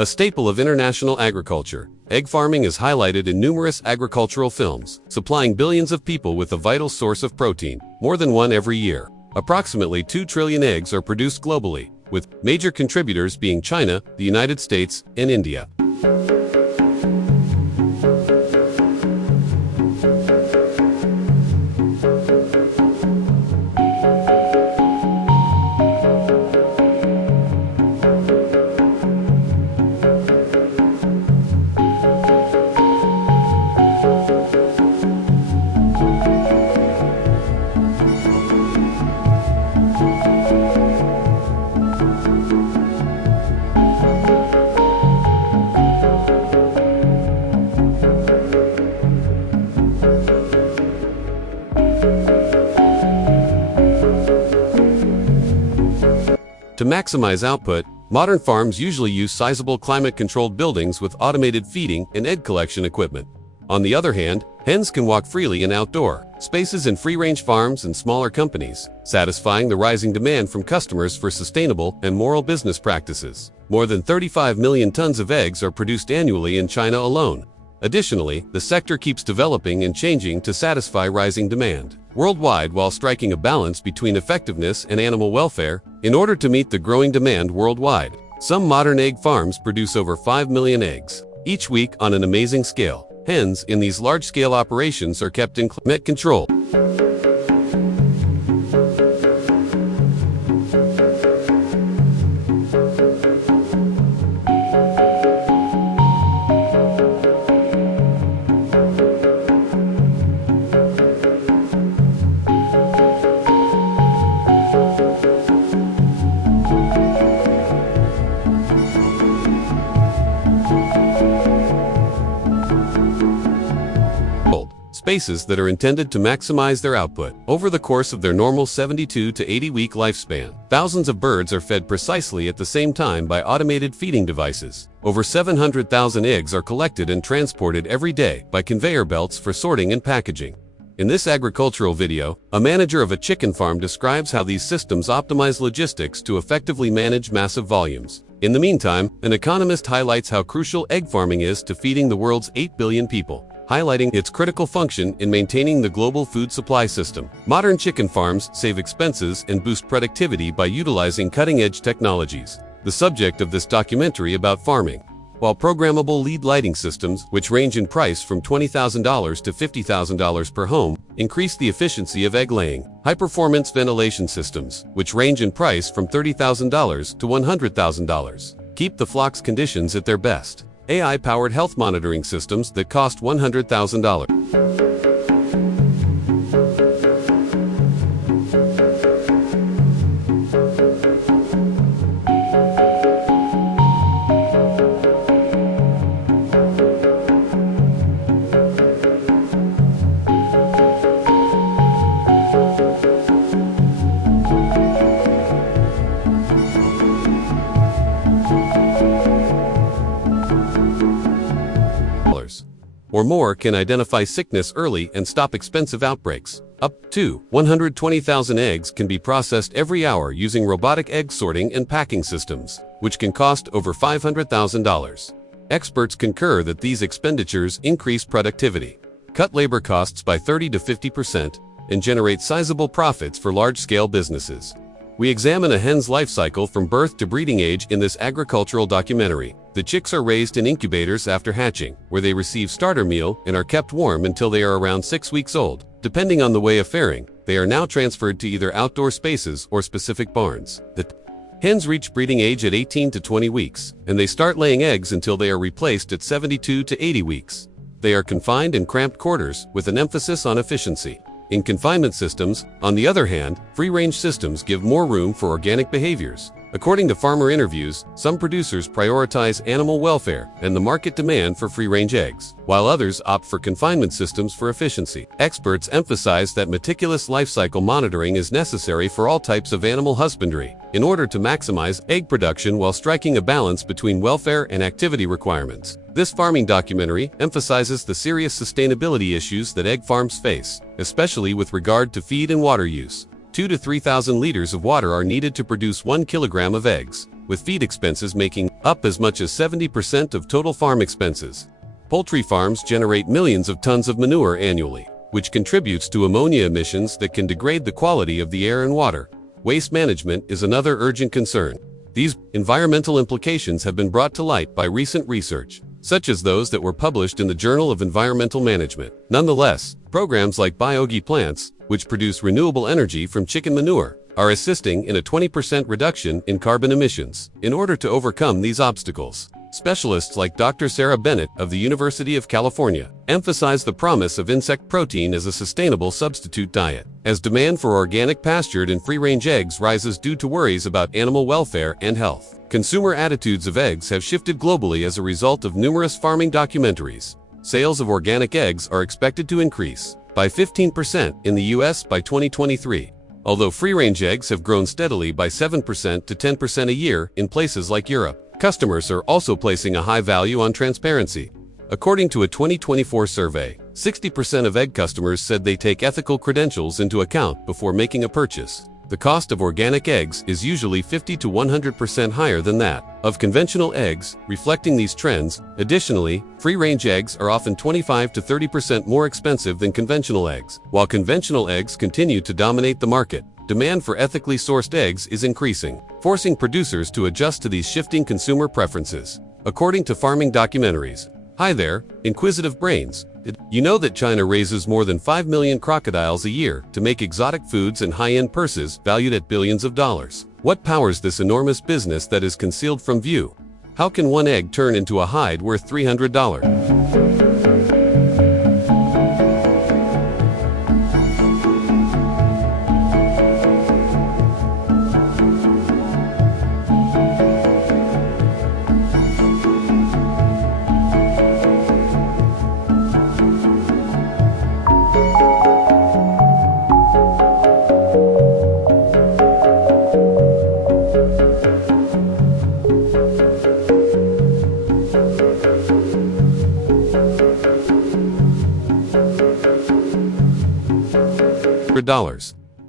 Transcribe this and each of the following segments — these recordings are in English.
A staple of international agriculture, egg farming is highlighted in numerous agricultural films, supplying billions of people with a vital source of protein, more than one every year. Approximately 2 trillion eggs are produced globally, with major contributors being China, the United States, and India. To maximize output, modern farms usually use sizable climate-controlled buildings with automated feeding and egg collection equipment. On the other hand, hens can walk freely in outdoor spaces in free-range farms and smaller companies, satisfying the rising demand from customers for sustainable and moral business practices. More than 35 million tons of eggs are produced annually in China alone. Additionally, the sector keeps developing and changing to satisfy rising demand worldwide while striking a balance between effectiveness and animal welfare in order to meet the growing demand worldwide. Some modern egg farms produce over 5 million eggs each week on an amazing scale. Hens in these large-scale operations are kept in climate control. Spaces that are intended to maximize their output. Over the course of their normal 72 to 80-week lifespan, thousands of birds are fed precisely at the same time by automated feeding devices. Over 700,000 eggs are collected and transported every day by conveyor belts for sorting and packaging. In this agricultural video, a manager of a chicken farm describes how these systems optimize logistics to effectively manage massive volumes. In the meantime, an economist highlights how crucial egg farming is to feeding the world's 8 billion people, highlighting its critical function in maintaining the global food supply system. Modern chicken farms save expenses and boost productivity by utilizing cutting-edge technologies. The subject of this documentary about farming. While programmable LED lighting systems, which range in price from $20,000 to $50,000 per home, increase the efficiency of egg laying. High-performance ventilation systems, which range in price from $30,000 to $100,000, keep the flock's conditions at their best. AI-powered health monitoring systems that cost $100,000. Or more can identify sickness early and stop expensive outbreaks. Up to 120,000 eggs can be processed every hour using robotic egg sorting and packing systems, which can cost over $500,000. Experts concur that these expenditures increase productivity, cut labor costs by 30 to 50%, and generate sizable profits for large-scale businesses. We examine a hen's life cycle from birth to breeding age in this agricultural documentary. The chicks are raised in incubators after hatching, where they receive starter meal and are kept warm until they are around 6 weeks old. Depending on the way of faring, they are now transferred to either outdoor spaces or specific barns. The hens reach breeding age at 18 to 20 weeks, and they start laying eggs until they are replaced at 72 to 80 weeks. They are confined in cramped quarters, with an emphasis on efficiency. In confinement systems, on the other hand, free-range systems give more room for organic behaviors. According to farmer interviews, some producers prioritize animal welfare and the market demand for free-range eggs, while others opt for confinement systems for efficiency. Experts emphasize that meticulous life cycle monitoring is necessary for all types of animal husbandry in order to maximize egg production while striking a balance between welfare and activity requirements. This farming documentary emphasizes the serious sustainability issues that egg farms face, especially with regard to feed and water use. 2,000 to 3,000 liters of water are needed to produce 1 kilogram of eggs, with feed expenses making up as much as 70% of total farm expenses. Poultry farms generate millions of tons of manure annually, which contributes to ammonia emissions that can degrade the quality of the air and water. Waste management is another urgent concern. These environmental implications have been brought to light by recent research, such as those that were published in the Journal of Environmental Management. Nonetheless, programs like biogas plants, which produce renewable energy from chicken manure, are assisting in a 20% reduction in carbon emissions. In order to overcome these obstacles, specialists like Dr. Sarah Bennett of the University of California emphasize the promise of insect protein as a sustainable substitute diet. As demand for organic pastured and free-range eggs rises due to worries about animal welfare and health, consumer attitudes of eggs have shifted globally as a result of numerous farming documentaries. Sales of organic eggs are expected to increase by 15% in the US by 2023, although free-range eggs have grown steadily by 7% to 10% a year in places like Europe. Customers are also placing a high value on transparency. According to a 2024 survey, 60% of egg customers said they take ethical credentials into account before making a purchase. The cost of organic eggs is usually 50 to 100% higher than that of conventional eggs, reflecting these trends. Additionally, free-range eggs are often 25 to 30% more expensive than conventional eggs. While conventional eggs continue to dominate the market, demand for ethically sourced eggs is increasing, forcing producers to adjust to these shifting consumer preferences. According to farming documentaries, hi there, inquisitive brains. Did you know that China raises more than 5 million crocodiles a year to make exotic foods and high-end purses valued at billions of dollars? What powers this enormous business that is concealed from view? How can one egg turn into a hide worth $300?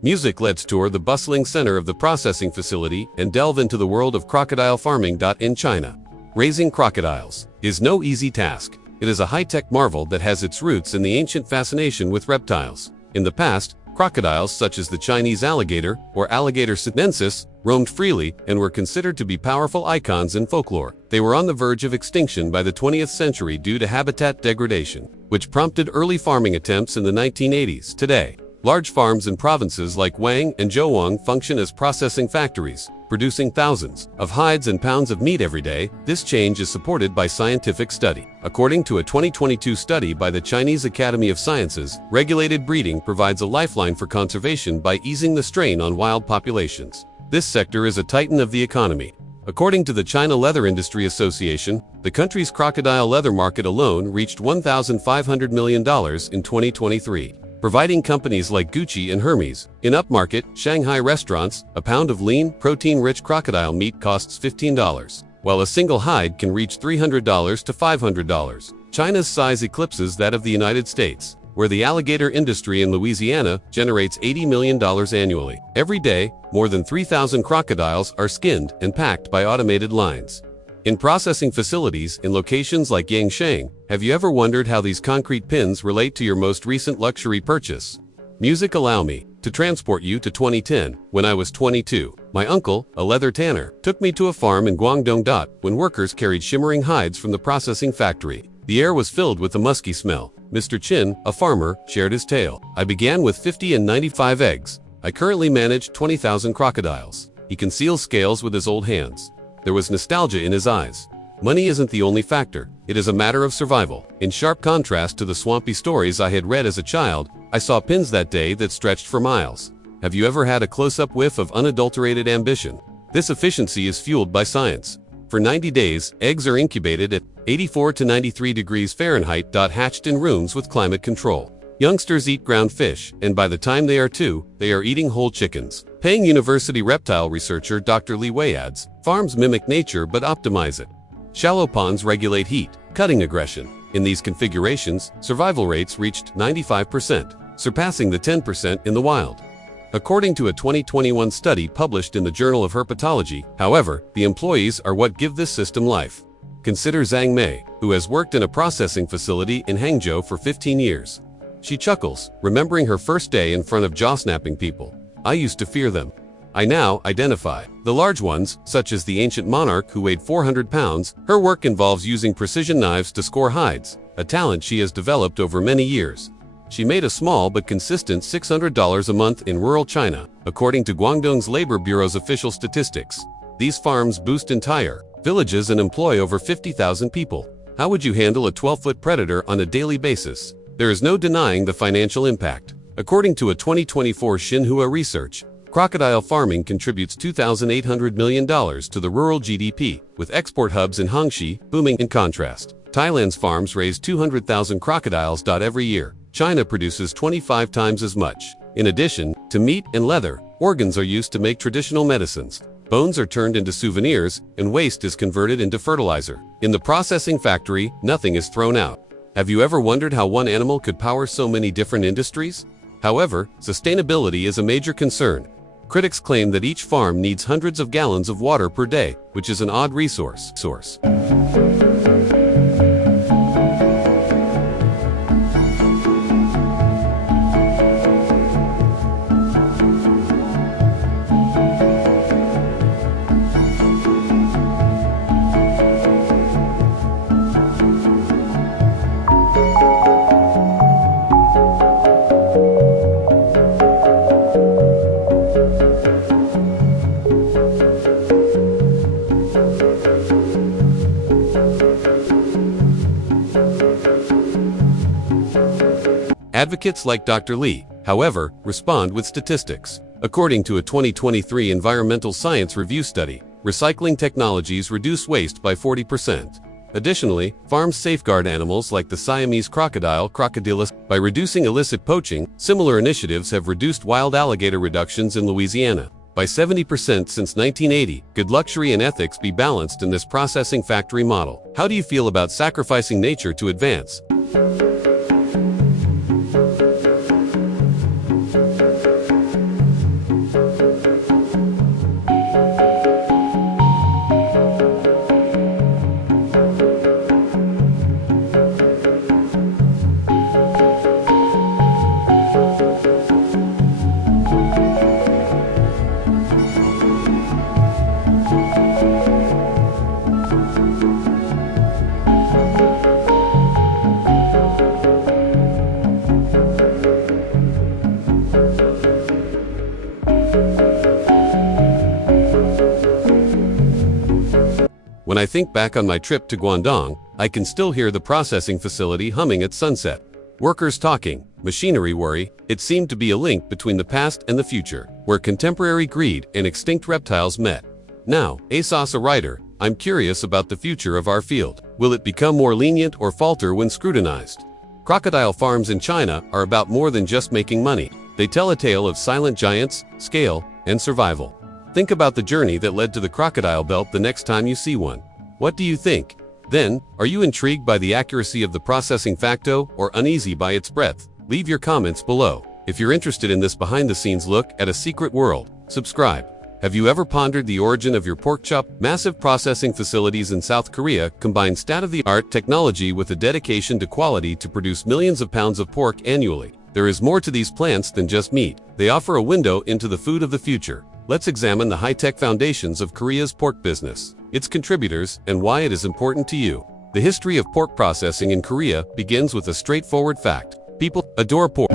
Music. Let's tour the bustling center of the processing facility and delve into the world of crocodile farming. In China, raising crocodiles is no easy task. It is a high-tech marvel that has its roots in the ancient fascination with reptiles. In the past, crocodiles such as the Chinese alligator or Alligator sinensis roamed freely and were considered to be powerful icons in folklore. They were on the verge of extinction by the 20th century due to habitat degradation, which prompted early farming attempts in the 1980s. Today, large farms in provinces like Wang and Zhoushan function as processing factories, producing thousands of hides and pounds of meat every day. This change is supported by scientific study. According to a 2022 study by the Chinese Academy of Sciences, regulated breeding provides a lifeline for conservation by easing the strain on wild populations. This sector is a titan of the economy. According to the China Leather Industry Association, the country's crocodile leather market alone reached $1,500 million in 2023. Providing companies like Gucci and Hermes. In upmarket Shanghai restaurants, a pound of lean, protein-rich crocodile meat costs $15, while a single hide can reach $300 to $500. China's size eclipses that of the United States, where the alligator industry in Louisiana generates $80 million annually. Every day, more than 3,000 crocodiles are skinned and packed by automated lines. In processing facilities in locations like Yangshan, have you ever wondered how these concrete pins relate to your most recent luxury purchase? Music. Allow me to transport you to 2010, when I was 22. My uncle, a leather tanner, took me to a farm in Guangdong. When workers carried shimmering hides from the processing factory, the air was filled with a musky smell. Mr. Chin, a farmer, shared his tale. I began with 50 and 95 eggs. I currently manage 20,000 crocodiles. He conceals scales with his old hands. There was nostalgia in his eyes. Money isn't the only factor. It is a matter of survival. In sharp contrast to the swampy stories I had read as a child, I saw pins that day that stretched for miles. Have you ever had a close-up whiff of unadulterated ambition? This efficiency is fueled by science. For 90 days, eggs are incubated at 84 to 93 degrees Fahrenheit. Hatched in rooms with climate control. Youngsters eat ground fish, and by the time they are 2, they are eating whole chickens. Peking University reptile researcher Dr. Li Wei adds, farms mimic nature but optimize it. Shallow ponds regulate heat, cutting aggression. In these configurations, survival rates reached 95%, surpassing the 10% in the wild. according to a 2021 study published in the Journal of Herpetology. However, the employees are what give this system life. Consider Zhang Mei, who has worked in a processing facility in Hangzhou for 15 years. She chuckles, remembering her first day in front of jaw-snapping people. I used to fear them. I now identify the large ones, such as the ancient monarch who weighed 400 pounds. Her work involves using precision knives to score hides, a talent she has developed over many years. She made a small but consistent $600 a month in rural China, according to Guangdong's Labor Bureau's official statistics. These farms boost entire villages and employ over 50,000 people. How would you handle a 12-foot predator on a daily basis? There is no denying the financial impact. According to a 2024 Xinhua research, crocodile farming contributes $2,800 million to the rural GDP, with export hubs in Hangzhou booming. In contrast, Thailand's farms raise 200,000 crocodiles every year. China produces 25 times as much. In addition to meat and leather, organs are used to make traditional medicines. Bones are turned into souvenirs, and waste is converted into fertilizer. In the processing factory, nothing is thrown out. Have you ever wondered how one animal could power so many different industries? However, sustainability is a major concern. Critics claim that each farm needs hundreds of gallons of water per day, which is an odd resource. Advocates like Dr. Li, however, respond with statistics. According to a 2023 Environmental Science Review study, recycling technologies reduce waste by 40%. Additionally, farms safeguard animals like the Siamese crocodile, Crocodilus. By reducing illicit poaching, similar initiatives have reduced wild alligator reductions in Louisiana by 70% since 1980. Could luxury and ethics be balanced in this processing factory model? How do you feel about sacrificing nature to advance? When I think back on my trip to Guangdong, I can still hear the processing facility humming at sunset. Workers talking, machinery worry. It seemed to be a link between the past and the future, where contemporary greed and extinct reptiles met. Now, ASOS a writer, I'm curious about the future of our field. Will it become more lenient or falter when scrutinized? Crocodile farms in China are about more than just making money. They tell a tale of silent giants, scale, and survival. Think about the journey that led to the crocodile belt the next time you see one. What do you think? Then, are you intrigued by the accuracy of the processing facto or uneasy by its breadth? Leave your comments below. If you're interested in this behind-the-scenes look at a secret world, subscribe. Have you ever pondered the origin of your pork chop? Massive processing facilities in South Korea combine state-of-the-art technology with a dedication to quality to produce millions of pounds of pork annually. There is more to these plants than just meat. They offer a window into the food of the future. Let's examine the high-tech foundations of Korea's pork business, its contributors, and why it is important to you. The history of pork processing in Korea begins with a straightforward fact. People adore pork.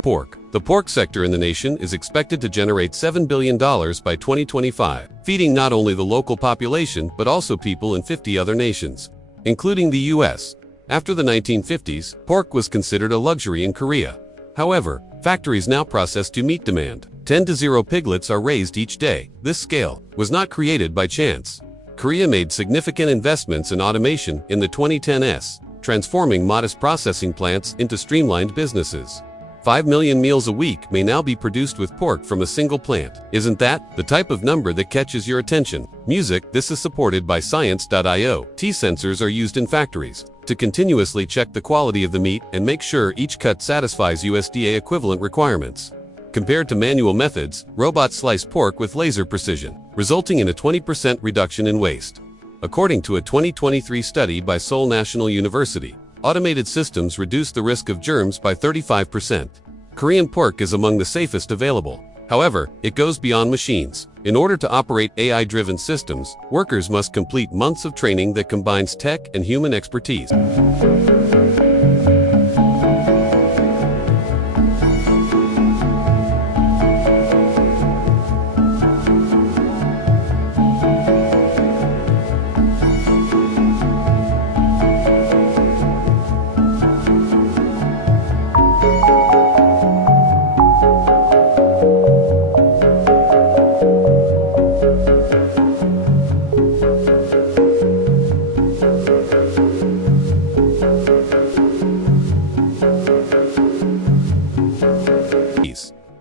Pork. The pork sector in the nation is expected to generate $7 billion by 2025, feeding not only the local population but also people in 50 other nations, including the U.S. After the 1950s, pork was considered a luxury in Korea. However, factories now process to meet demand. 10-0 piglets are raised each day. This scale was not created by chance. Korea made significant investments in automation in the 2010s, transforming modest processing plants into streamlined businesses. 5 million meals a week may now be produced with pork from a single plant. Isn't that the type of number that catches your attention? Music. This is supported by science.io. T-sensors are used in factories to continuously check the quality of the meat and make sure each cut satisfies USDA equivalent requirements. Compared to manual methods, robots slice pork with laser precision, resulting in a 20% reduction in waste. According to a 2023 study by Seoul National University, automated systems reduce the risk of germs by 35%. Korean pork is among the safest available. However, it goes beyond machines. In order to operate AI-driven systems, workers must complete months of training that combines tech and human expertise.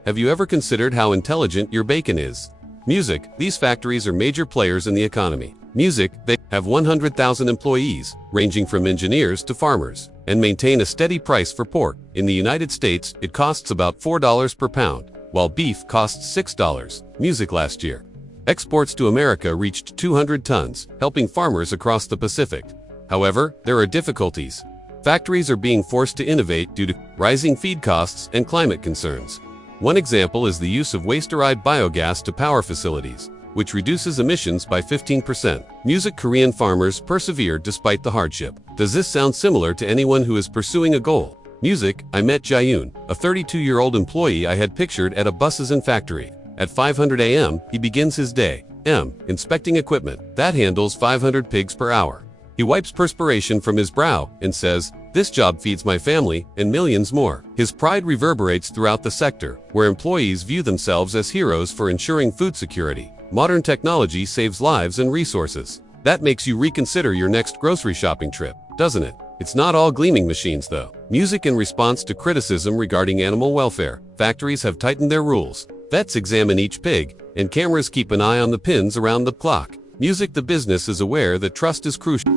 Have you ever considered how intelligent your bacon is? Music. These factories are major players in the economy. Music. They have 100,000 employees, ranging from engineers to farmers, and maintain a steady price for pork. In the United States, it costs about $4 per pound, while beef costs $6. Music. Last year, exports to America reached 200 tons, helping farmers across the Pacific. However, there are difficulties. Factories are being forced to innovate due to rising feed costs and climate concerns. One example is the use of waste-derived biogas to power facilities, which reduces emissions by 15%. Music. Korean farmers persevere despite the hardship. Does this sound similar to anyone who is pursuing a goal? Music. I met Jaeyoon, a 32-year-old employee I had pictured at a buses factory. At 5:00 a.m., he begins his day, inspecting equipment that handles 500 pigs per hour. He wipes perspiration from his brow and says, "This job feeds my family and millions more." His pride reverberates throughout the sector, where employees view themselves as heroes for ensuring food security. Modern technology saves lives and resources. That makes you reconsider your next grocery shopping trip, doesn't it? It's not all gleaming machines, though. Music. In response to criticism regarding animal welfare, factories have tightened their rules. Vets examine each pig, and cameras keep an eye on the pins around the clock. Music. The business is aware that trust is crucial.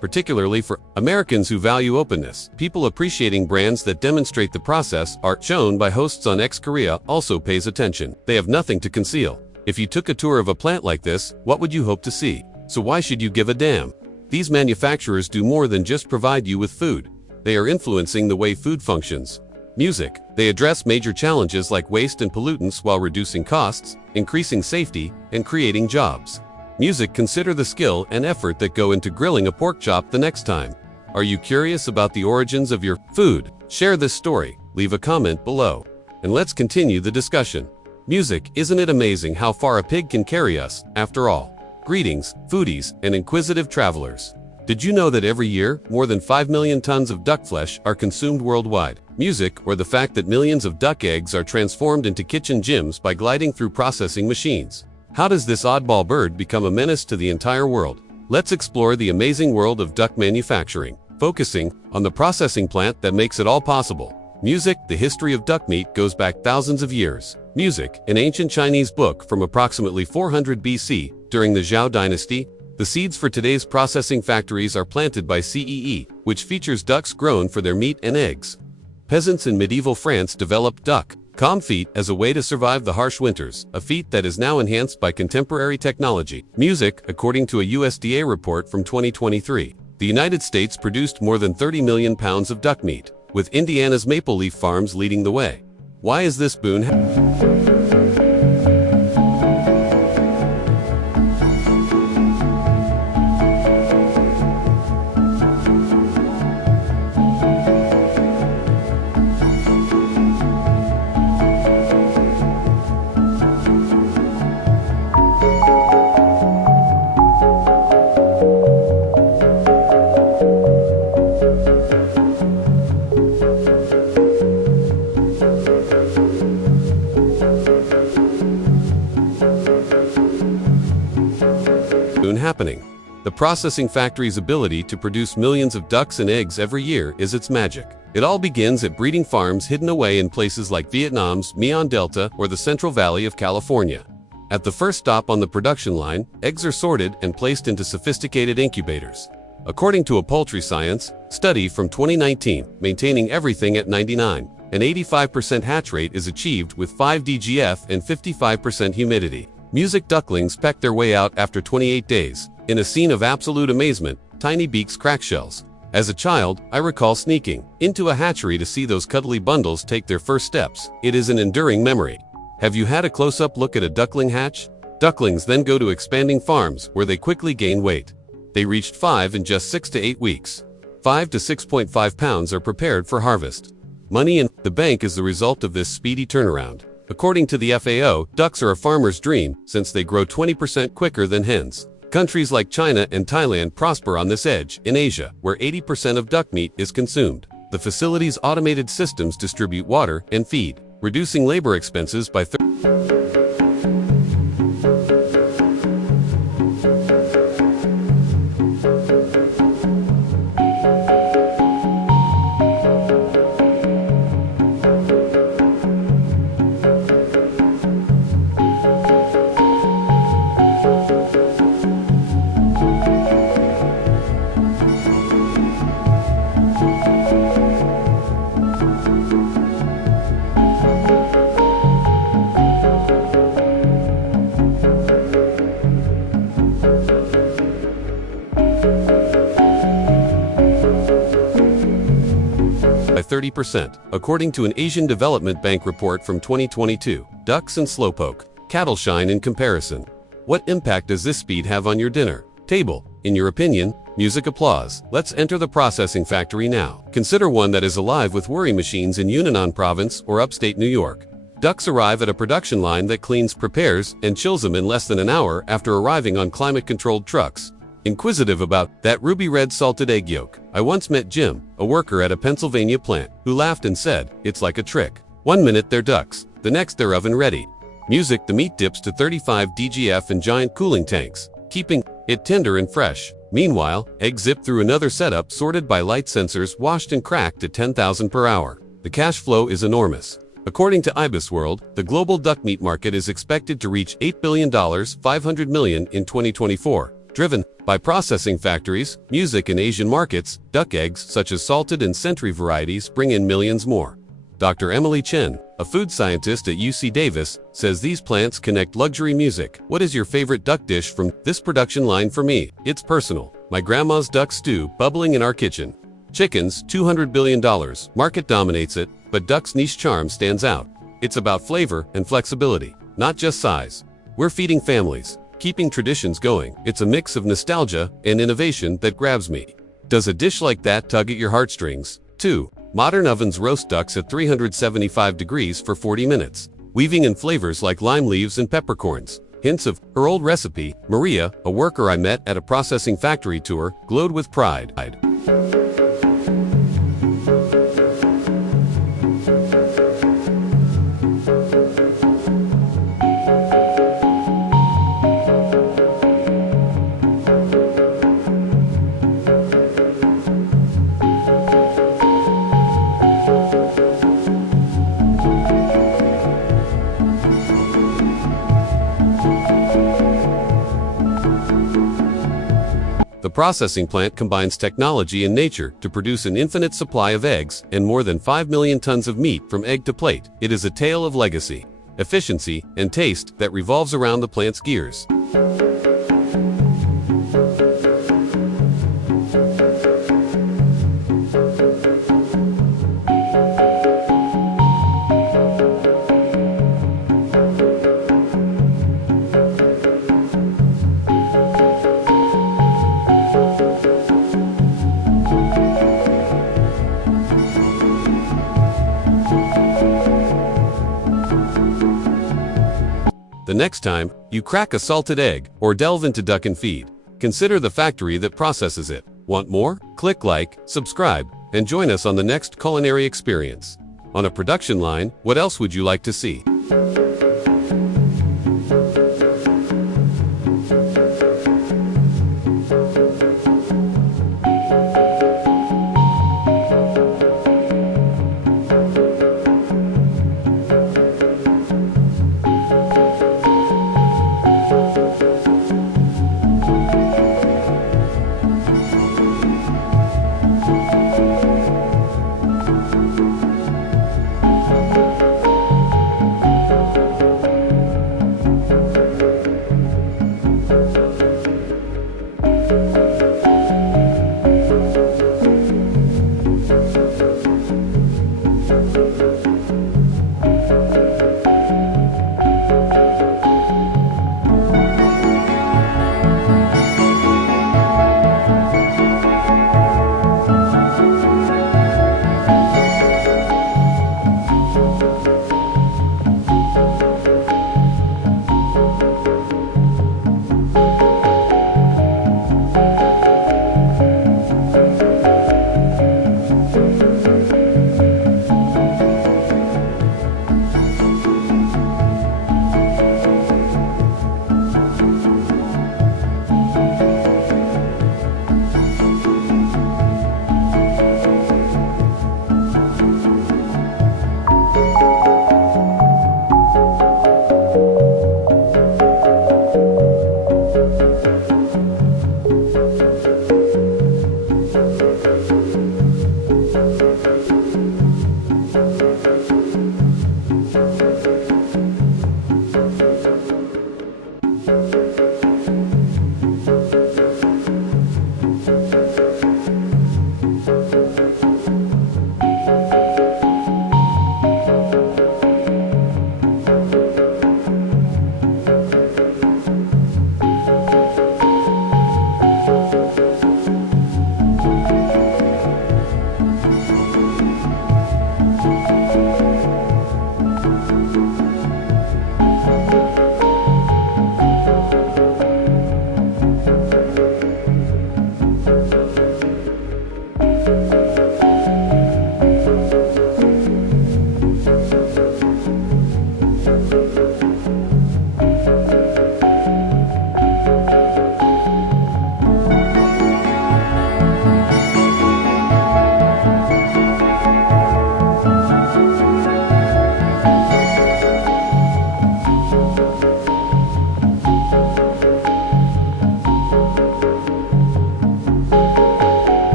Particularly for Americans who value openness. People appreciating brands that demonstrate the process are shown by hosts on X Korea also pays attention. They have nothing to conceal. If you took a tour of a plant like this, what would you hope to see? So why should you give a damn? These manufacturers do more than just provide you with food. They are influencing the way food functions. Music. They address major challenges like waste and pollutants while reducing costs, increasing safety, and creating jobs. Music. Consider the skill and effort that go into grilling a pork chop the next time. Are you curious about the origins of your food? Share this story, leave a comment below, and let's continue the discussion. Music. Isn't it amazing how far a pig can carry us, after all? Greetings, foodies and inquisitive travelers. Did you know that every year, more than 5 million tons of duck flesh are consumed worldwide? Music. Or the fact that millions of duck eggs are transformed into kitchen gyms by gliding through processing machines. How does this oddball bird become a menace to the entire world? Let's explore the amazing world of duck manufacturing, focusing on the processing plant that makes it all possible. Music. The history of duck meat goes back thousands of years. Music. An ancient Chinese book from approximately 400 BC, during the Zhou dynasty, the seeds for today's processing factories are planted by CEE, which features ducks grown for their meat and eggs. Peasants in medieval France developed duck comfit as a way to survive the harsh winters, a feat that is now enhanced by contemporary technology. Music. According to a USDA report from 2023, the United States produced more than 30 million pounds of duck meat. with Indiana's maple leaf farms leading the way. Why is this boon happening? The processing factory's ability to produce millions of ducks and eggs every year is its magic. It all begins at breeding farms hidden away in places like Vietnam's Mekong Delta or the Central Valley of California. At the first stop on the production line, eggs are sorted and placed into sophisticated incubators. According to a poultry science study from 2019, maintaining everything at 99, an 85% hatch rate is achieved with 5 DGF and 55% humidity. Music ducklings peck their way out after 28 days. In a scene of absolute amazement, tiny beaks crack shells. As a child, I recall sneaking into a hatchery to see those cuddly bundles take their first steps. It is an enduring memory. Have you had a close-up look at a duckling hatch? Ducklings then go to expanding farms where they quickly gain weight. They reached 5 in just 6 to 8 weeks. 5 to 6.5 pounds are prepared for harvest. Money in the bank is the result of this speedy turnaround. According to the FAO, ducks are a farmer's dream since they grow 20% quicker than hens. Countries like China and Thailand prosper on this edge. In Asia, where 80% of duck meat is consumed, the facility's automated systems distribute water and feed, reducing labor expenses by 30%, according to an Asian Development Bank report from 2022. Ducks and slowpoke cattle shine in comparison. What impact does this speed have on your dinner table? In your opinion? Music applause. Let's enter the processing factory now. Consider one that is alive with worry machines in Yunnan province or upstate New York. Ducks arrive at a production line that cleans, prepares, and chills them in less than an hour after arriving on climate-controlled trucks. Inquisitive about that ruby red salted egg yolk, I once met Jim, a worker at a Pennsylvania plant, who laughed and said, "It's like a trick. 1 minute they're ducks, the next they're oven ready." Music. The meat dips to 35 DGF in giant cooling tanks, keeping it tender and fresh. Meanwhile, eggs zip through another setup sorted by light sensors, washed and cracked at 10,000 per hour. The cash flow is enormous. According to Ibis World, the global duck meat market is expected to reach $8 billion, 500 million in 2024. Driven by processing factories, music, and Asian markets, duck eggs such as salted and century varieties bring in millions more. Dr. Emily Chen, a food scientist at UC Davis, says these plants connect luxury music. What is your favorite duck dish from this production line? For me, it's personal. My grandma's duck stew bubbling in our kitchen. Chickens, $200 billion. Market dominates it, but duck's niche charm stands out. It's about flavor and flexibility, not just size. We're feeding families, keeping traditions going. It's a mix of nostalgia and innovation that grabs me. Does a dish like that tug at your heartstrings? 2. Modern ovens roast ducks at 375 degrees for 40 minutes, weaving in flavors like lime leaves and peppercorns. Hints of her old recipe. Maria, a worker I met at a processing factory tour, glowed with pride. The processing plant combines technology and nature to produce an infinite supply of eggs and more than 5 million tons of meat from egg to plate. It is a tale of legacy, efficiency, and taste that revolves around the plant's gears. The next time you crack a salted egg or delve into duck and feed, consider the factory that processes it. Want more? Click like, subscribe, and join us on the next culinary experience. On a production line, what else would you like to see?